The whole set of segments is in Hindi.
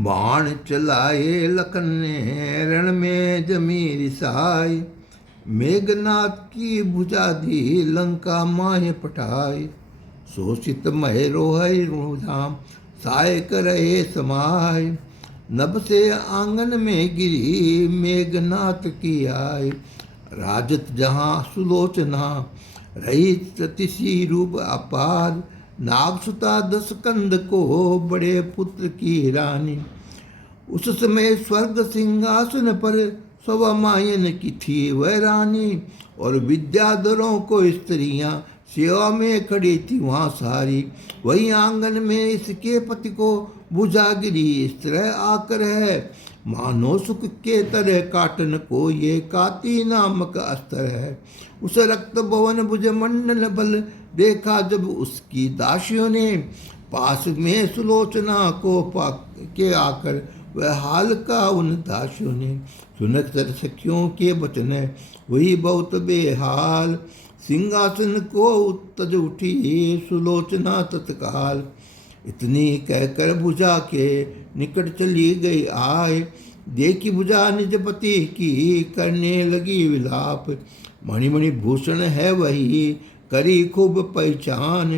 बाण चलाए लखन ने रण में जमी रिसाई। मेघनाथ की भुजा दी लंका माहे पठाई। शोषित मह रोहै धाम साय करे समाय। नभ से आंगन में गिरी मेघनाथ की आय। राजत जहाँ सुलोचना रही ततिसी रूप अपार। नागसुता दस कंद को बड़े पुत्र की रानी। उस समय स्वर्ग सिंहासन पर स्वमायन की थी वह रानी। और विद्याधरों को स्त्रियां सेवा में खड़ी थी वहाँ सारी। वही आंगन में इसके पति को भुजागिरी इस तरह आकर है। मानो सुख के तरह काटन को ये काती नामक अस्त्र है। उस रक्त भवन भुज मंडल बल देखा जब उसकी दासियों ने। पास में सुलोचना को के आकर वह हाल का उन दासियों ने। सुनक तर सखियों के वचन वही बहुत बेहाल। सिंहासन को तज उठी सुलोचना तत्काल। इतनी कहकर भुजा के निकट चली गई आय। देखी भुजा निज पति की करने लगी विलाप। मणिमणि भूषण है वही करी खूब पहचान।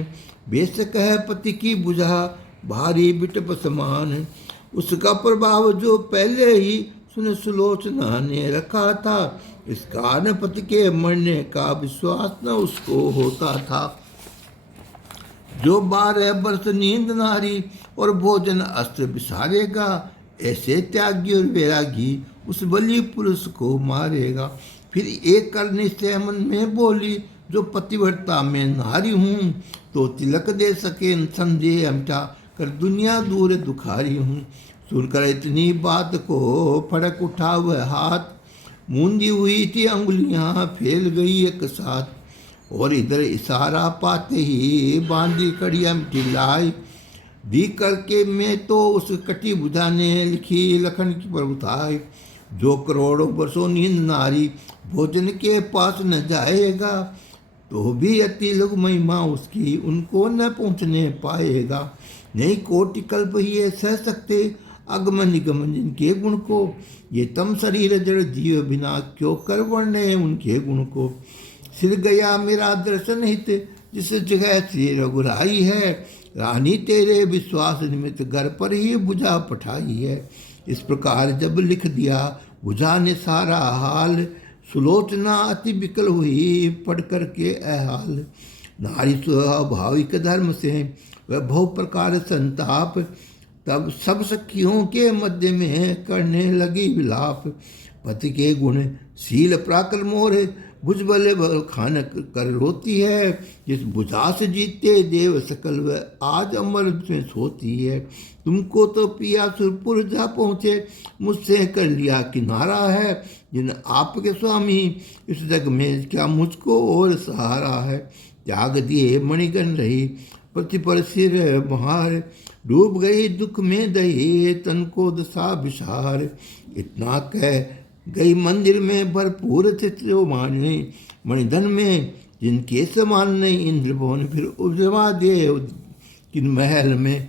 बेशक है पति की भुजा भारी बिटप समान। उसका प्रभाव जो पहले ही सुन सुलोचना ने रखा था। इस कारण पति के मरने का विश्वास न उसको होता था। जो 12 वर्ष नींद नारी और भोजन अस्त्र बिसारेगा। ऐसे त्यागी और वैरागी उस बलि पुरुष को मारेगा। फिर एक कर निश्चय मन में बोली जो पतिव्रता में नारी हूँ तो तिलक दे सके संदेह मिटा कर दुनिया दूर दुखारी हूँ। सुनकर इतनी बात को फड़क उठा वह हाथ। मूंदी हुई थी अंगुलियां फैल गई एक साथ। और इधर इशारा पाते ही बांधी कड़िया ढिलाई। दी करके मैं तो उस कटी भुजा ने लिखी लखन की प्रभुताई। जो करोड़ों वर्षों नींद नारी भोजन के पास न जाएगा तो भी अति लघु महिमा उसकी उनको न पहुँचने पाएगा। नहीं कोटि कल्प ही सह सकते अगम निगम जिनके गुण को। ये तम शरीर जड़ जीव बिना क्यों कर वर्णे उनके गुण को। सिर गया मेरा दर्शन हित जिस जगह श्री रघुराई है। रानी तेरे विश्वास निमित्त घर पर ही भुजा पठाई है। इस प्रकार जब लिख दिया भुजा ने सारा हाल। सुलोचना अति विकल हुई पढ़ कर के अहाल। नारी स्वाभाविक धर्म से वह बहु प्रकार संताप। तब सब सखियों के मध्य में करने लगी विलाप। पति के गुण शील प्राकल मोर भुजबल खान कर रोती है। जिस भुजा से जीते देव सकल वह आज अमर में सोती है। तुमको तो पिया सुरपुर जा पहुँचे मुझसे कर लिया किनारा है। जिन आपके स्वामी इस जग में क्या मुझको और सहारा है। त्याग दिए मणिगण रही पति पर सिर बहार। डूब गई दुख में दही तन को दशा विसार। इतना कह गई मंदिर में भरपूर थे जो माने। मणिधन में जिनके समान नहीं इंद्र भवन फिर उपजवा दे किन महल में।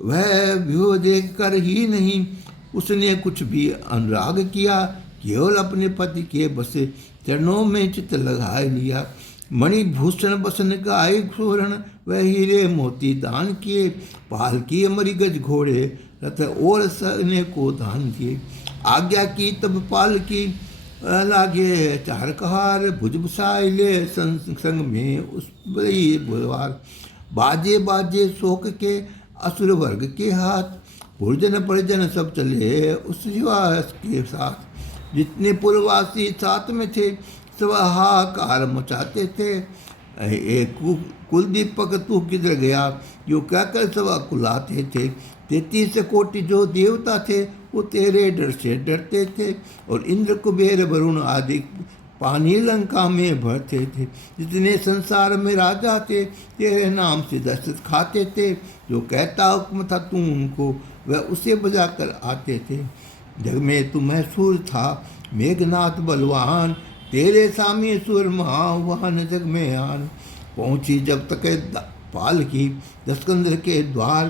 वह व्यूह देख कर ही नहीं उसने कुछ भी अनुराग किया। केवल अपने पति के बसे चरणों में चित्त लगा लिया। मणिभूषण बसन गाय सोरण वह हीरे मोती दान किए। पालकी मरिगज घोड़े रथ और सने को दान किए। आज्ञा की तब पालकी लागे चार कहार। भुज बसाए ले संग में उस बड़ी बुधवार। बाजे बाजे शोक के असुर वर्ग के हाथ। पुरजन परिजन सब चले उस निवास के साथ। जितने पुरवासी साथ में थे सब हाहाकार मचाते थे। एक कुलदीपक तू किधर गया जो क्या कर सब कुलाते थे। 33 कोटि जो देवता थे वो तेरे डर से डरते थे। और इंद्र कुबेर वरुण आदि पानी लंका में भरते थे। जितने संसार में राजा थे तेरे नाम से दस्तक खाते थे। जो कहता हुक्म था तू उनको वह उसे बजा कर आते थे। जग में तू महसूर था मेघनाथ बलवान। तेरे सामी सुर महावाहन जग में आन। पहुँची जब तक पाल की दस्कंदर के द्वार।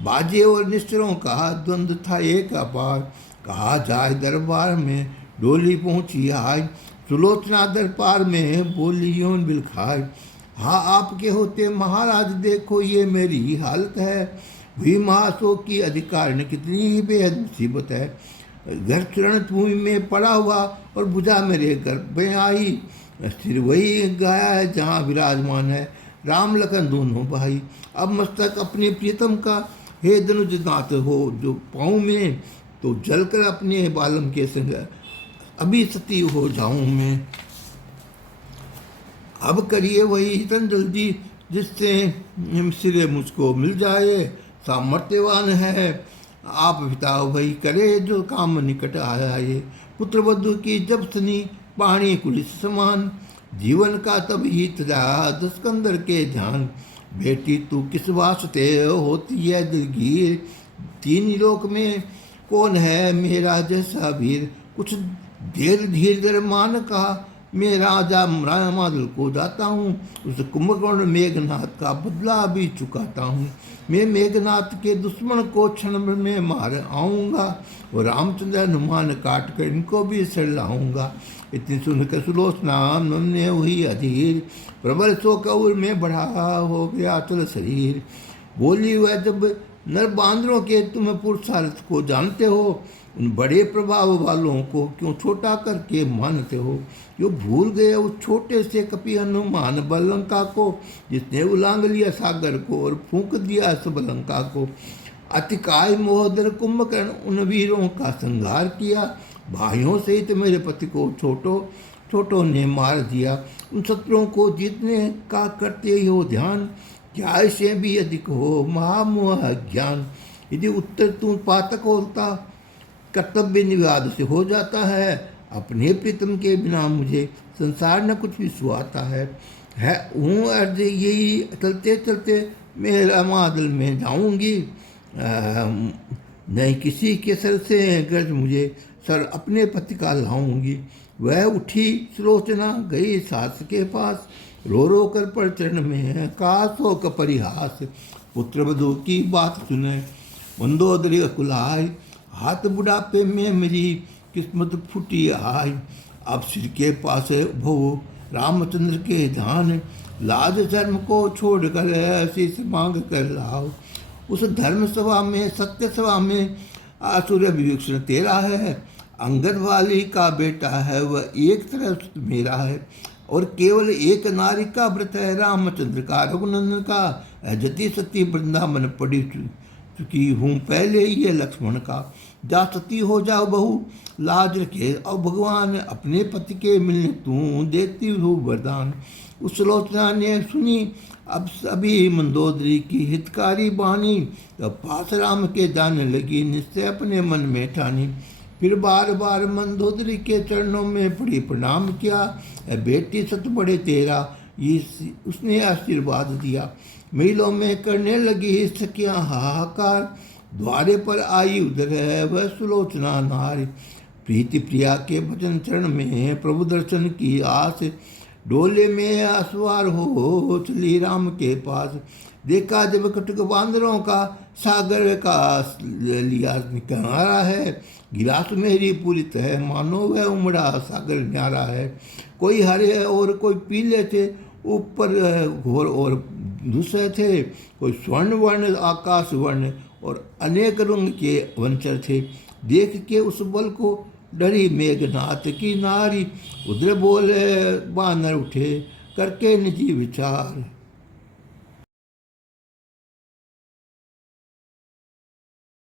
बाजे और निश्चरों का द्वंद्व था एक अपार। कहा जाए दरबार में डोली पहुंची आज, सुलोचना दरबार में बोली योन बिल खाए। हाँ आपके होते महाराज देखो ये मेरी हालत है, हुई महाशोक की अधिकार ने कितनी ही बेहद मुसीबत है। घर चरण भूमि में पड़ा हुआ और भुजा मेरे गर्भ में आई, सिर वही गाया है जहाँ विराजमान है राम लखन दोनों भाई। अब मस्तक अपने प्रियतम का हे धनुज नाथ हो जो पाऊँ में, तो जलकर अपने बालम के संग अभी सती हो जाऊं मैं। अब करिए वही हितन जल्दी, जिससे सिरे मुझको मिल जाए। सामर्थ्यवान है आप पिता वही करे, जो काम निकट आया ये। पुत्र वधु की जब सनी पाणी कुलिस समान, जीवन का तब ही तजा दस्कंदर के ध्यान। बेटी तू किस वास्ते होती है दिलगीर, तीन लोक में कौन है मेरा जैसा वीर। कुछ देर धीर दर मान का मैं राजा मादल को जाता हूँ, उस कुंभकर्ण मेघनाथ का बदला भी चुकाता हूँ। मैं मेघनाथ के दुश्मन को क्षण में मार आऊँगा, और रामचंद्र हनुमान काट कर इनको भी सड़ लाऊंगा। इतनी सुनकर सुलोचना मन ने हुई अधीर, प्रबल शोक और में बढ़ा हो गया चल शरीर। बोली वह जब नर बांदरों के तुम पुरुषार्थ को जानते हो, उन बड़े प्रभाव वालों को क्यों छोटा करके मानते हो। जो भूल गए उस छोटे से कपि हनुमान बलंका को, जिसने उलांग लिया सागर को और फूंक दिया सब लंका को। अतिकाय मोहदर कुंभकर्ण उन वीरों का संहार किया, भाइयों सहित मेरे पति को छोटों ने मार दिया। उन शत्रुओं को जीतने का करते हो ध्यान, क्या इससे भी अधिक हो महामोह ज्ञान। यदि उत्तर तू पातक होता, कर्तव्य निवाद से हो जाता है। अपने प्रीतम के बिना मुझे संसार न कुछ भी सुहाता है हूँ अर्ज यही चलते चलते मेरा मादल में जाऊंगी। नहीं किसी के सर से गर्ज मुझे सर अपने पति का लाऊंगी। वह उठी सुलोचना गई सास के पास, रो रो कर पर चरण में काश हो परिहास। पुत्र वधू की बात सुने मंदोदरी कुलाय, हाथ बुढ़ापे में मेरी किस्मत फूटी आई। अब सिर के पास भो रामचंद्र के ध्यान, लाज शर्म को छोड़ कर शीश मांग कर लाओ। उस धर्म सभा में सत्य सभा में आसुर विभीषण तेरा है, अंगद वाली का बेटा है वह एक तरफ मेरा है। और केवल एक नारी का व्रत है रामचंद्र का रघुनंदन का। जति सती वृंदावन पड़ी चुकी हूँ पहले ये लक्ष्मण का। जा सती हो जाओ बहू लाज रखे और भगवान, अपने पति के मिलने तू देती हूँ वरदान। उस सुलोचना ने सुनी अब सभी मंदोदरी की हितकारी बानी, तब पास राम के जाने लगी निश्चय अपने मन में ठानी। फिर बार बार मंदोदरी के चरणों में पड़ी प्रणाम किया। बेटी सत बड़े तेरा ये उसने आशीर्वाद दिया। महिलों में करने लगी सखियाँ हाहाकार, द्वारे पर आई उधर है वह सुलोचना नारी। प्रीति प्रिया के भजन चरण में प्रभु दर्शन की आस, डोले में असवार हो चली राम के पास। देखा जब कटक बांदरों का सागर का लिया किनारा है, गिलास मेरी पूरित है मानो वह उमड़ा सागर न्यारा है। कोई हरे और कोई पीले थे ऊपर घोर और दूसरे थे, कोई स्वर्ण वर्ण आकाश वर्ण और अनेक रंग के वंचर थे। देख के उस बल को डरी मेघनाथ की नारी, उधर बोले बानर उठे करके निजी विचार।